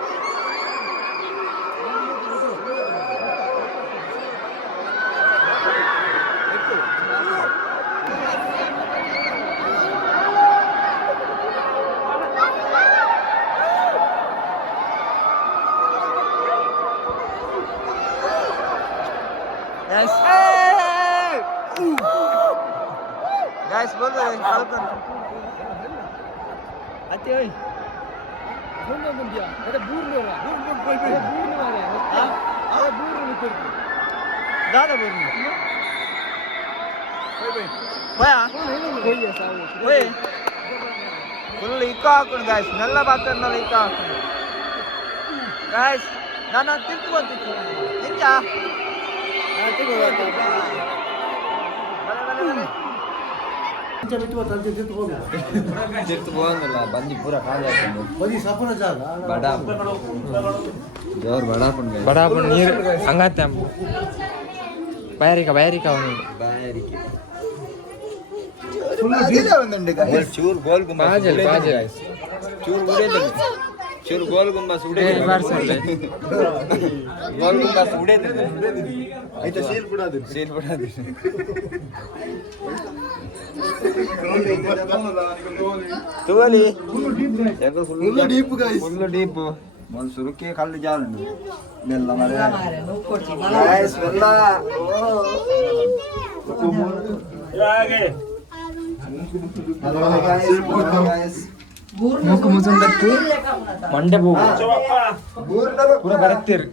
guys बोलो कल्पना आते हो ಸುಮ್ಮನೆ ಬಂದ್ಯಾ ಅದೇ ಬೂರ್ನೂರ दादा बोल भया ओए फुल इको हाಕೊಂಡು गाइस नल्ला बातನ್ನ इको हाಕೊಂಡು गाइस ನಾನು ತಿಂತು ಬಂತಿತ್ತು ನಿಂಜ ತಿಂತು ಹೋಗಲ್ಲ ಬಂದಿ ಪೂರಾ ಖಾಲಿ ಹಾಕೊಂಡು ಬದಿ ಸಪನ ಜಾಗ ಬಡ ಜೋರ್ ಬಡ ಹಾಕೊಂಡು ನೀರು ಹಂಗತ್ತೆ ಬಯರಿಕ ಅವನು ಬಾರಿಕೆ ಚೂರ್ ಗೋಲ್ ಗುಂಬಾಸ್ ಚೂರ್ ಉಡೇದ ಚೂರ್ ಗೋಲ್ ಗುಂಬಾಸ್ ಉಡೇದ ಗೋಲ್ ಗುಂಬಾಸ್ ಉಡೇದ ಐತ ಸೀಲ್ ಬಿಡೋದು ತುವಲಿ ಫುಲ್ ಡೀಪ್ ಒಂದು ಸುರುಕೆ ಕಲ್ಲು ಜಾಲುಂಡು ಬೆಲ್ಲ ಮರೆ गाइस ಬೆಲ್ಲ गाइस ಮೂಕು ಮುಸುಂಡತ್ತು ಮಂಡೆ ಹೋಗು ಪೂರ ಬರತ್ತೀರಿ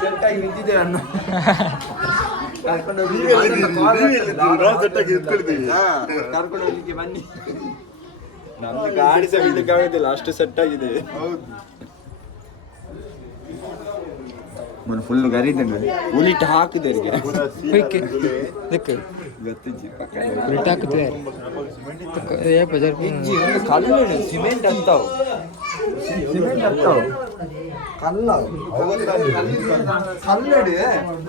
ಸೆಟ್ಟಾಗಿ ನಿಂತಿದೆ ಅಣ್ಣ ಕರ್ಕೊಂಡು ಹೋಗ್ಲಿಕ್ಕೆ ಬನ್ನಿ ನಮ್ದು ಗಾಡಿ ಸಹ ಬಿಡ್ಲಿಕ್ಕೆ ಆಗೋದಿಲ್ಲ ಅಷ್ಟು ಸೆಟ್ ಆಗಿದೆ ಫುಲ್ ಗರಿದ್ದೇನೆ ಉಲಿಟ್ಟು ಹಾಕಿದೆ ಉಲ್ಟ ಹಾಕುತ್ತೆ ಕಲ್ಲು ಸಿಮೆಂಟ್ ಅಂತಾವ್ ಕಲ್ಲಡು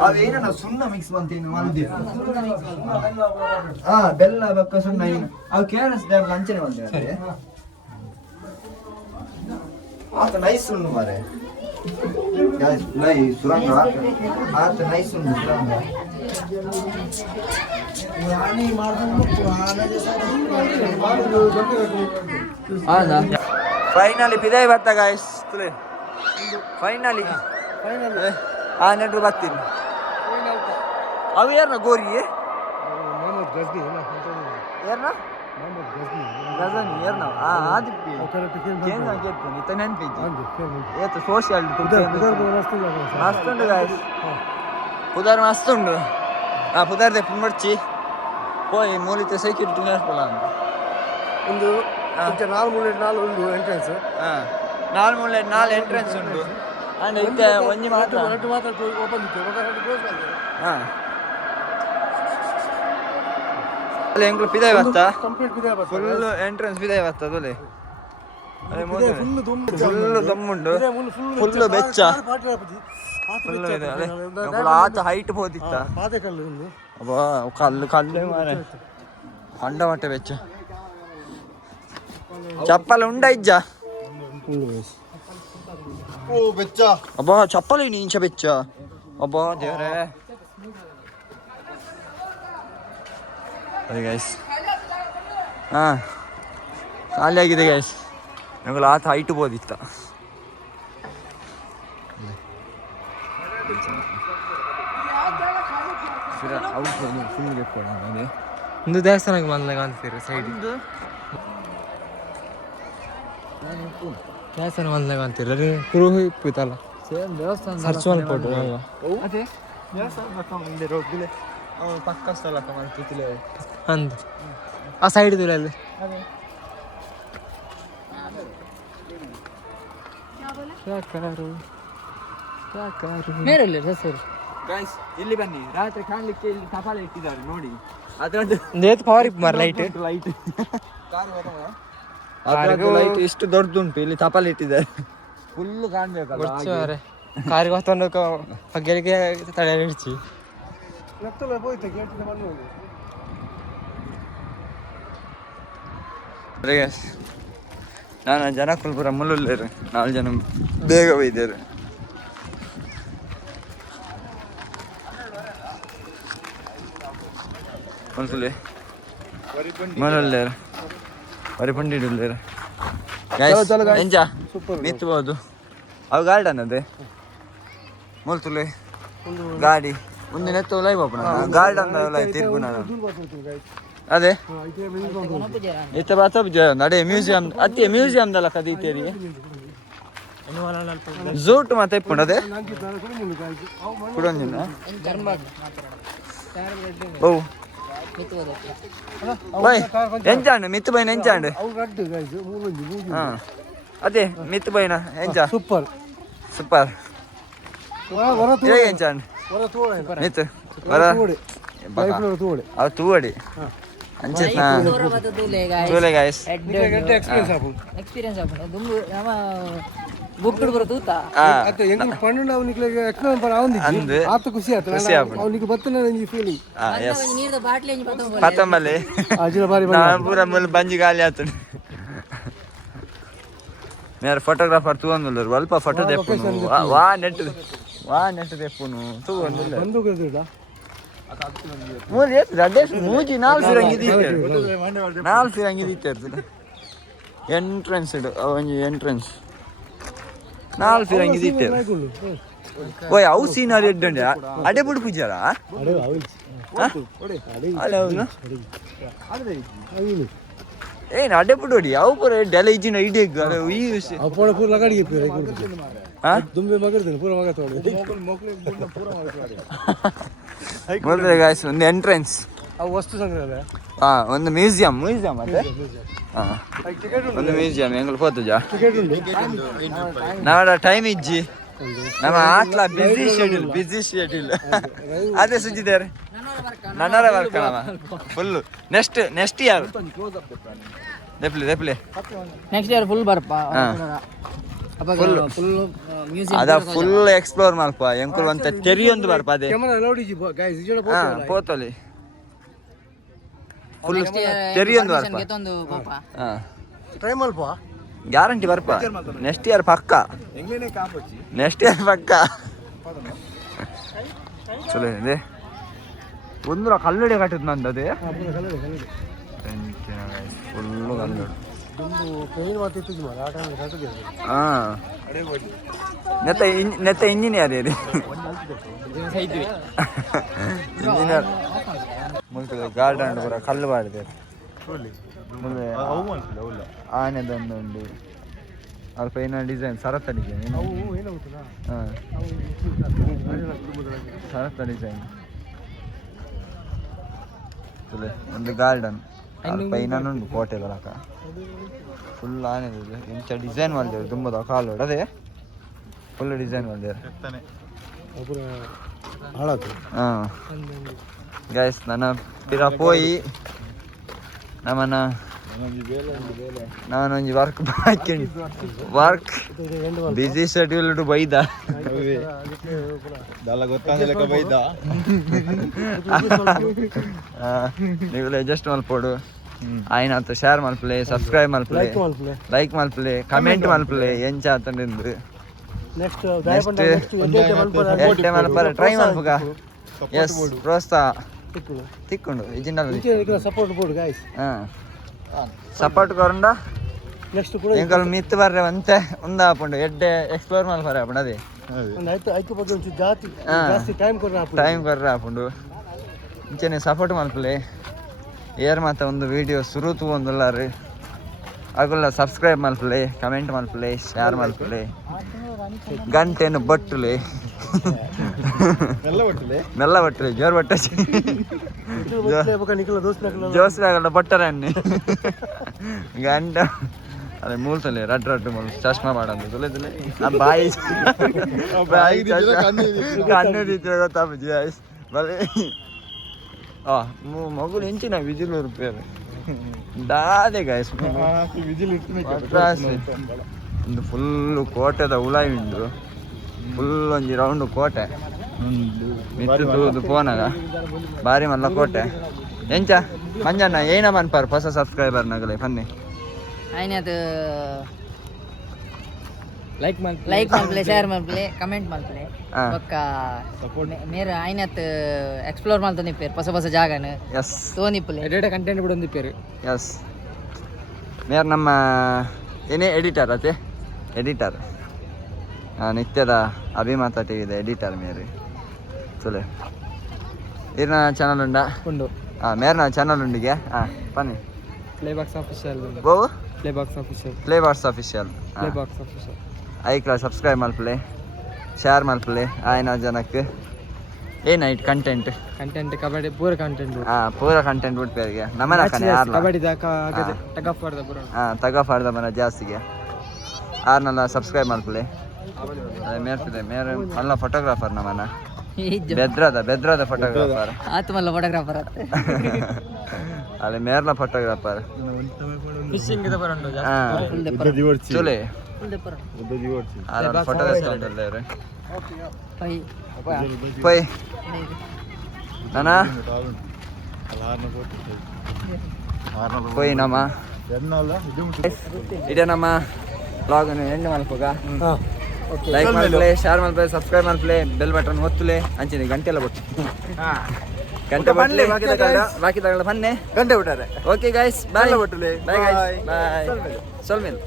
ಅವೇನ ಸುಣ್ಣ ಮಿಕ್ಸ್ ಬಂತೀನಿ ಮಂದಿ ಬೆಲ್ಲ ಬಕ್ಕ ಸುಣ್ಣ ಅವು KRS ಡ್ಯಾಮ್ ಅಂಚನೆ ಬಂದಿದೆ ಆತ ನೈಸ್ ಉಂಡು ಮಾರೆ ಸುರಂಗ ಆತ ನೈಸ್ ಉಂಡು ಸುರಂಗ ಫೈನಲಿ ಪಿದಾಯಿ ಬರ್ತ ಗಾಯ್ಸ್ ಫೈನಲಿ ನೆಟ್ರು ಬರ್ತೀನಿ ಅವು ಯಾರನ್ನ ಗೋರಿ ಯಾರನ್ನ ಗಜನಿ ಯಾರನ್ನ ಆದಿತ್ಯ ಕೇಳ್ತಾನೆ ಇತ್ತ ನೆನ್ಪಿಜ್ಜಿ ಏತ ಸೋಷಿಯಲ್ ಮಸ್ತ್ ಉಂಡು ಗಾಯ್ಸ್ ಪುದಾರ್ ಮಸ್ತ್ ಉಂಡು ಪುದಾರ್ದೆ ಪುಣ್ಮಡ್ಚಿ ಹೋಯ್ ಮೂಲಿತ ಸೆಕ್ಯೂರಿಟಿ ನೆನಪಲ್ಲ ಒಂದು 4 ಉಂಡು ಎಂಟ್ರೆನ್ಸ್ 4 ಎಂಟ್ರೆನ್ಸ್ ಉಂಟು ಅಂಡ್ ಇತ್ತೆ ಒಂಜಿ ಮಾತ್ರ ಓಪನ್ ಇತ್ತು ಕ್ಲೋಸ್ ಮಾಡಿದ್ದಾರೆ ಅಲ್ಲಿ ಎಂಕ್ಲು ಪಿದಾಯ್ ಬತ್ತಾ ಕಂಪ್ಲೀಟ್ ಬಿದೆ ಬತ್ತ ಫುಲ್ ಎಂಟ್ರೆನ್ಸ್ ಪಿದಾಯ್ ಬತ್ತ ಅದೊಲೆ ಫುಲ್ ದಮ್ಮುಂಡು ಫುಲ್ ಬೆಚ್ಚ ಫುಲ್ ಇದೆ ಅದೇ ಆತ ಹೈಟ್ ಹೋದಿತ್ತ ಪಾದೆ ಕಲ್ಲು ಒಂದು ಅಬ್ಬಾ ಕಲ್ಲು ಮಾರೆ ಅಂಡ ಮಟ್ಟ ಬೆಚ್ಚ ಚಪ್ಪಲ್ ಉಂಡ ಇಜ್ಜ ಅಬ್ಬಾ ಚಪ್ಪಲಿ ನೀಂಚ ಬೆಚ್ಚ ಅಬ್ಬಾ ದೇವ್ರೆ ಗೈಸ್ ಹಾಂ ಖಾಲಿ ಆಗಿದೆ ಗೈಸ್ ನಂಗೆ ಆತ ಹೈಟ್ ಬೋದಿತ್ತ ಒಂದು ದೇವಸ್ಥಾನಕ್ಕೆ ಬಂದಾಗ ಕಾಣ್ತೀರಿ ಸೈಡ್ ದೇವಸ್ಥಾನ ಬಂದಾಗ ಕಾಣ್ತೀರಿ ಕುರುಹು ಇಪ್ಪತ್ತಲ್ಲ ಸರ್ಚ್ ಮಾಡ್ಕೊಟ್ಟು ಅಲ್ವಾ ಅದೇ ಮುಂದೆ ರೋಡ್ಲೆ ಪಕ್ಕ ಸ್ಥಳ ಮಾಡ್ತಿಲ್ಲ ಅಂದು ಆ ಸೈಡ್ ಇದಿಲ್ಲ ಅಲ್ಲಿ ಗೈಸ್ ಇಲ್ಲಿ ಬನ್ನಿ ರಾತ್ರಿ ಕಾಣ್ಲಿಕ್ಕೆ ಇಲ್ಲಿ ತಪಾಲೆ ಇಟ್ಟಿದ್ದಾರೆ ನೋಡಿ ಅದೊಂದು ಪವರ್ ಇಪ್ ಮಾರ ಲೈಟ್ ಲೈಟ್ ಲೈಟ್ ಎಷ್ಟು ದೊಡ್ಡದುಂಟು ಇಲ್ಲಿ ತಪಾಲೆ ಇಟ್ಟಿದ್ದಾರೆ ಫುಲ್ ಕಾಣ್ಬೇಕಲ್ಲ ಕಾರಿಗೆ ಹೊತ್ತೊಂದು ಹಗ್ಗರಿಗೆ ತಡೆ ಹಿಡಿಸಿ ನಾನು ಜನ ಕುಲ್ಪುರ ಮುಳ್ಳುಳ್ಳೇರು 4 ಜನ ಬೇಗ ಒಯ್ದೇರು ಒಂದ್ಸಲಿ ಮುಳ್ಳುಳ್ಳೇರು ವರಿಪಂಡಿಡುಳ್ಳೇರು ಎಂಜ ನಿತ್ಬೋದು ಅವು ಗಾರ್ಡನ್ ಅದೇ ಮುಲ್ತುಲೆ ಗಾಡಿ ಒಂದು ನೆತ್ತು ಲೈವ್ ಓಪನ್ ಗಾರ್ಡನ್ ತಿರ್ಗು ನಾನು ಅದೇ ಇತ್ತ ಬಾತ ನಡೆ ಮ್ಯೂಸಿಯಂ ಅತ್ತೆ ಮ್ಯೂಸಿಯಂದಲ್ಲ ಕದೀತೇರಿ ಝೂಟ್ ಮತ್ತೆ ಇಪ್ಪುಂಡು ಅದೇ ಕುಡೊಂದಿನ ಓ ಬೈ ಎಂಚಾಂಡು ಮಿತ್ತು ಬೈನ ಎಂಚಾಂಡು ಹಾಂ ಅದೇ ಮಿತ್ತು ಬೈನ ಎಂಚ ಸೂಪರ್ ಸೂಪರ್ ಎಂಚಾಂಡು ಮಿತ್ತು ವರ ಅವು ತೂವಡಿ ಅಂಚೆತ್ನಾ ತೂಲೆ ಗಾಯ್ಸ್ ಎಕ್ಸ್ಪೀರಿಯನ್ಸ್ ಆಪುಂಡು ದುಂಬು ನಮ ಬುಕ್ಕುಡು ಬರ ತೂತ ಅತ್ತೆ ಎಂಗ್ ಪಣ್ಣು ಅವನಿಗೆ ಎಕ್ಸ್ಪ್ಲೇನ್ ಪರ ಅವನಿಗೆ ಅಂದು ಆತ ಖುಷಿ ಆತ ಅವನಿಗೆ ಬತ್ತನ ನಂಜಿ ಫೀಲಿಂಗ್ ನೀರ್ದ ಬಾಟ್ಲಿ ಅಂಜಿ ಪತಂಬಲ್ಲಿ ಅಜಿಲ ಬಾರಿ ನಾನು ಪೂರ ಮುಲ್ ಬಂಜಿ ಗಾಲಿ ಆತು ಮೇರೆ ಫೋಟೋಗ್ರಾಫರ್ ತೂಂದುಲ್ಲರು ಸ್ವಲ್ಪ ಫೋಟೋ ತೆಪ್ಪುನು ವಾ ನೆಟ್ ತೆಪ್ಪುನು ತೂಂದುಲ್ಲ ಬಂದು ಗದಿಡ ಮೂರು ಏತ್ ರಡ್ಡೇಶ್ ಮೂಜಿ 4 ಫಿರಂಗಿದಿತ್ತೆ 4 ಫಿರಂಗಿದಿತ್ತೆ ಎಂಟ್ರೆನ್ಸ್ ಇಡು ಒಂಜಿ ಎಂಟ್ರೆನ್ಸ್ 4 ಫಿರಂಗಿದಿತ್ತೆ ಓಯ್ ಅವು ಸೀನರಿ ಎಡ್ಡಂಡೆ ಅಡೆ ಬುಡು ಪೂಜಾರ ಅಲ್ಲ ಅವನು ಏನು ಅಡೆ ಬುಡೋಡಿ ಅವು ಪೂರ ಡೆಲ ಇಜ್ಜಿನ ಇಡೀಗ ಈ ಅಪ್ಪಳ ಪೂರ ಲಗಾಡಿಗೆ ಪೂರ ದುಂಬೆ ಮಗರ್ದೇನೆ ಪೂರ ಮಗ ತೋಡಿ ನೋಡಿದ್ರೆ ಗಾಯ್ಸ್ ಒಂದು ಎಂಟ್ರೆನ್ಸ್ ಅವು ವಸ್ತು ಸಂಗ್ರಹಾಲಯ ಒಂದು ಮ್ಯೂಸಿಯಂ ಅದೇ ಒಂದು ಮ್ಯೂಸಿಯಂ ಎಂಗಳು ಹೋತುಜಾ ಟಿಕೆಟ್ ಉಂಟು ನಾಡ ಟೈಮ್ ಇಜ್ಜಿ ನಮ್ಮ ಆತ್ಲ ಬಿಸಿ ಶೆಡ್ಯೂಲ್ ಅದೇ ಸುಜ್ಜಿದ್ದಾರೆ ನನ್ನರ ವರ್ಕ್ ಫುಲ್ಲು ನೆಕ್ಸ್ಟ್ ಇಯರ್ ದೆಪ್ಲೆ ನೆಕ್ಸ್ಟ್ ಇಯರ್ ಫುಲ್ ಬರ್ಪ ಅದ ಫುಲ್ ಎಕ್ಸ್ಪ್ಲೋರ್ ಮಾಡ್ಪ ಎಂಕುಲ್ ಅಂತ ತೆರಿಯೊಂದು ಬರ್ಪ ಅದೇ ಕ್ಯಾಮೆರಾ ಅಲೌಡ್ ಇಜಿ ಗೈಸ್ ಇಜೋಡ ಪೋತಲಿ ಫುಲ್ ತೆರಿಯೊಂದು ಬರ್ಪ ಟೈಮ್ ಅಲ್ಪ ಗ್ಯಾರಂಟಿ ಬರ್ಪ ನೆಕ್ಸ್ಟ್ ಇಯರ್ ಪಕ್ಕ ಚಲೋ ಇದೆ ಒಂದು ಕಲ್ಲಡಿ ಕಟ್ಟಿದ್ ನಂದು ಅದೇ ಫುಲ್ಲು ಕಲ್ಲಡು ನೆತ್ತ ಇಂಜಿನಿಯರ್ ಇದೆ ಇಂಜಿನಿಯರ್ ಮುಂದೆ ಗಾರ್ಡನ್ ಪೂರ ಕಲ್ಲು ಮಾಡಿದೆ ಆನೆದೊಂದುಂಡು ಅಲ್ಪ ಏನೋ ಡಿಸೈನ್ ಸರತ್ತ ಡಿಸೈನ್ ಸರತ್ತ ಡಿಸೈನ್ ಒಂದು ಗಾರ್ಡನ್ ಅಲ್ಪ ಇನ್ನೊಂದು ಕೋಟೆಗಳಕ ಫುಲ್ ಆನೆದಿದೆ ಎಂಚ ಡಿಸೈನ್ ಮಾಡಿದ್ರು ತುಂಬದ ಕಾಲು ಅದೇ ಫುಲ್ ಡಿಸೈನ್ ಮಾಡಿದ್ದಾರೆ ಹಾಂ ಗೈಸ್ ನನ್ನ ಪಿರ ಪೋಯಿ ನಮ್ಮನ್ನ ನಾನೊಂದು ವರ್ಕ್ ಬಿಸಿ ಶೆಡ್ಯೂಲ್ ಬೈದ ನೀವು ಅಡ್ಜಸ್ಟ್ ಮಲ್ಪೋಡು ಆಯ್ನಾತು ಶೇರ್ ಮಲ್ಪಲೆ ಸಬ್ಸ್ಕ್ರೈಬ್ ಮಲ್ಪಲೆ ಲೈಕ್ ಮಲ್ಪಲೆ ಕಮೆಂಟ್ ಮಲ್ಪಲೆ ಎಂಚ ಆತಂದು ನೆಕ್ಸ್ಟ್ ಎಡ್ಡೆ ಮಲ್ಪರ ಟ್ರೈ ಮಲ್ಪುಗ ಎಸ್ ಪ್ರೋತ್ಸಾಹ ತಿಕ್ಕೊಂಡು ಇಜಿಂಡಲ್ ಸಪೋರ್ಟ್ ಬೋರ್ಡ್ ಗಾಯ್ಸ್ ಸಪೋರ್ಟ್ ಕೊರಂಡ ನೆಕ್ಸ್ಟ್ ಕೂಡ ಎಂಕಲ್ ಮಿತ್ ಬರ್ರೆ ಅಂತೆ ಉಂದ ಆಪುಂಡು ಎಡ್ಡೆ ಎಕ್ಸ್ಪ್ಲೋರ್ ಮಲ್ಪರೆ ಆಪುಂಡು ಅದೇ ಐಕ್ಯ ಬಗ್ಗೆ ಒಂಚೂರು ಜಾಸ್ತಿ ಟೈಮ್ ಕೊರ್ರೆ ಆಪುಂಡು ಇಂಚೆನೆ ಸಪೋರ್ಟ್ ಮಲ್ಪಲೆ ಏರ್ ಮಾತ ಒಂದು ವಿಡಿಯೋ ಸುರುತು ಒಂದುಲ್ಲಾರು ಅಗುಲ್ಲ ಸಬ್ಸ್ಕ್ರೈಬ್ ಮಲ್ಪಲೆ ಕಮೆಂಟ್ ಮಲ್ಪಲೆ ಶೇರ್ ಮಲ್ಪಲೆ ಗಂಟೆನು ಬಟ್ಟುಲೆ ಮೆಲ್ಲ ಬಟ್ಟಲೆ ಜೋರ್ ಬಟ್ಟ ಜೋಸ್ನಾಗಲ್ಲ ಬಟ್ಟರೆ ಅನ್ನಿ ಗಂಟ ಅದೇ ಮೂಲ್ತಲೆ ರಡ್ ಮೂಲ್ ಚಶ್ಮಾ ಮಾಡಂದು ತುಲೆ ಆ ಬಾಯಿ ಕಣ್ಣು ರೀತಿಯ ಗೊತ್ತಾಪ ಜಿಯಾಯ್ಸ್ ಬರೀ ಮಗುಲು ಇಂಚಿನ ವಿಜಿಲ್ ರೂಪಾಯಿ ದಾದೆ ಗಾಯ್ಸ್ ಒಂದು ಫುಲ್ಲು ಕೋಟೆದ ಉಲಾಯಿ ಉಂಡು ಫುಲ್ ಒಂಜಿ ರೌಂಡ್ ಕೋಟೆ ಮಿತ್ತದು ಪೋನಾಗ ಬಾರಿ ಮಲ್ಲ ಕೋಟೆ ಎಂಚ ಮಂಜಣ್ಣ ಏನ ಮನ್ಪಾರ ಹೊಸ ಸಬ್ಸ್ಕ್ರೈಬರ್ ನಗಲೆ ಬನ್ನಿ ಆಯ್ನದು ಲೈಕ್ ಮಾಡ್ಪ್ಲೆ ಶೇರ್ ಮಾಡ್ಪ್ಲೆ ಕಮೆಂಟ್ ಮಾಡ್ಪ್ಲೆ ಬೊಕ್ಕ ಮೇರ ಆಯ್ನತ್ ಎಕ್ಸ್ಪ್ಲೋರ್ ಮಾಡ್ತಾನಿಪ್ಪೇರು ಹೊಸ ಜಾಗನ ಎಸ್ ತೋನಿಪ್ಪಲೆ ಎಡಿಟ ಕಂಟೆಂಟ್ ಕೂಡ ಒಂದಿಪ್ಪೇರು ಎಸ್ ಮೇರ್ ನಮ್ಮ ಏನೇ ಎಡಿಟರ್ ಅತೆ ಎಡಿಟರ್ ನಿತ್ಯದ ಅಭಿಮಾತ ಟಿವಿದ ಎಡಿಟರ್ ಮೇರಿ ಚಲೋ ಇರ್ನ ಚಾನಲ್ ಉಂಡ ಉಂಡು ಮೇರ್ನ ಚಾನಲ್ ಉಂಡಿಗೆ ಬನ್ನಿ ಪ್ಲೇಬಾಕ್ಸ್ ಆಫೀಷಿಯಲ್ ಗೋವು ಪ್ಲೇಬಾಕ್ಸ್ ಆಫೀಷಿಯಲ್ ಐಕ್ಲ ಸಬ್ಸ್ಕ್ರೈಬ್ ಮಲ್ಪಲೆ ಶೇರ್ ಮಲ್ಪಲೆ ಆಯ್ನ ಜನಕ್ಕೆ ಏನಾಯ್ತು ಕಂಟೆಂಟ್ ಕಬಡ್ಡಿ ಪೂರ ಕಂಟೆಂಟ್ ಪೂರ ಕಂಟೆಂಟ್ ಬಿಟ್ಪೇರಿಗೆ ನಮ್ಮನ ಕಬಡ್ಡಿ ತಗಫಾಡ್ದ ಮನ ಜಾಸ್ತಿಗೆ ಆರ್ನೆಲ್ಲ ಸಬ್ಸ್ಕ್ರೈಬ್ ಮಲ್ಪಲೆ ಅದೇ ಮೇರ್ತಿದೆ ಮೇರೆ ಮಲ್ಲ ಫೋಟೋಗ್ರಾಫರ್ ನಮ್ಮನ ಬೆದ್ರದ ಫೋಟೋಗ್ರಾಫರ್ ಆತ್ಮಲ್ಲ ಫೋಟೋಗ್ರಾಫರ್ ಅಲ್ಲಿ ಮೇರ್ನ ಫೋಟೋಗ್ರಾಫರ್ ಫಿಶಿಂಗ್ ಚುಲೆ ಫೋಟೋ ತೆಸ್ಕೊಂಡಲ್ಲೇ ಪೈ ನಾನ ಪೈ ನಮ್ಮ ಇದೇ ನಮ್ಮ ಬ್ಲಾಗ್ ಎಂಡ್ ಮಲ್ಪಗ ಲೈಕ್ ಮಾಡ್ಪ್ಲೆ ಶೇರ್ ಮಾಡ್ಪ್ಲೆ ಸಬ್ಸ್ಕ್ರೈಬ್ ಮಾಡ್ಪ್ಲೆ ಬೆಲ್ ಬಟನ್ ಒತ್ತುಲೆ ಅಂಚಿನಿ ಗಂಟೆ ಎಲ್ಲ ಬಿಟ್ಟು ಗಂಟೆ ಬಟ್ಟಲೆ ಬಾಕಿ ತಗೊಳ್ಳ ಬನ್ನಿ ಗಂಟೆ ಬಿಟ್ಟಾರೆ ಓಕೆ ಗೈಸ್ ಬಾಯ್ ಬಾಯ್ ಬಾಯ್ ಸೊಲ್ಮೇಲ್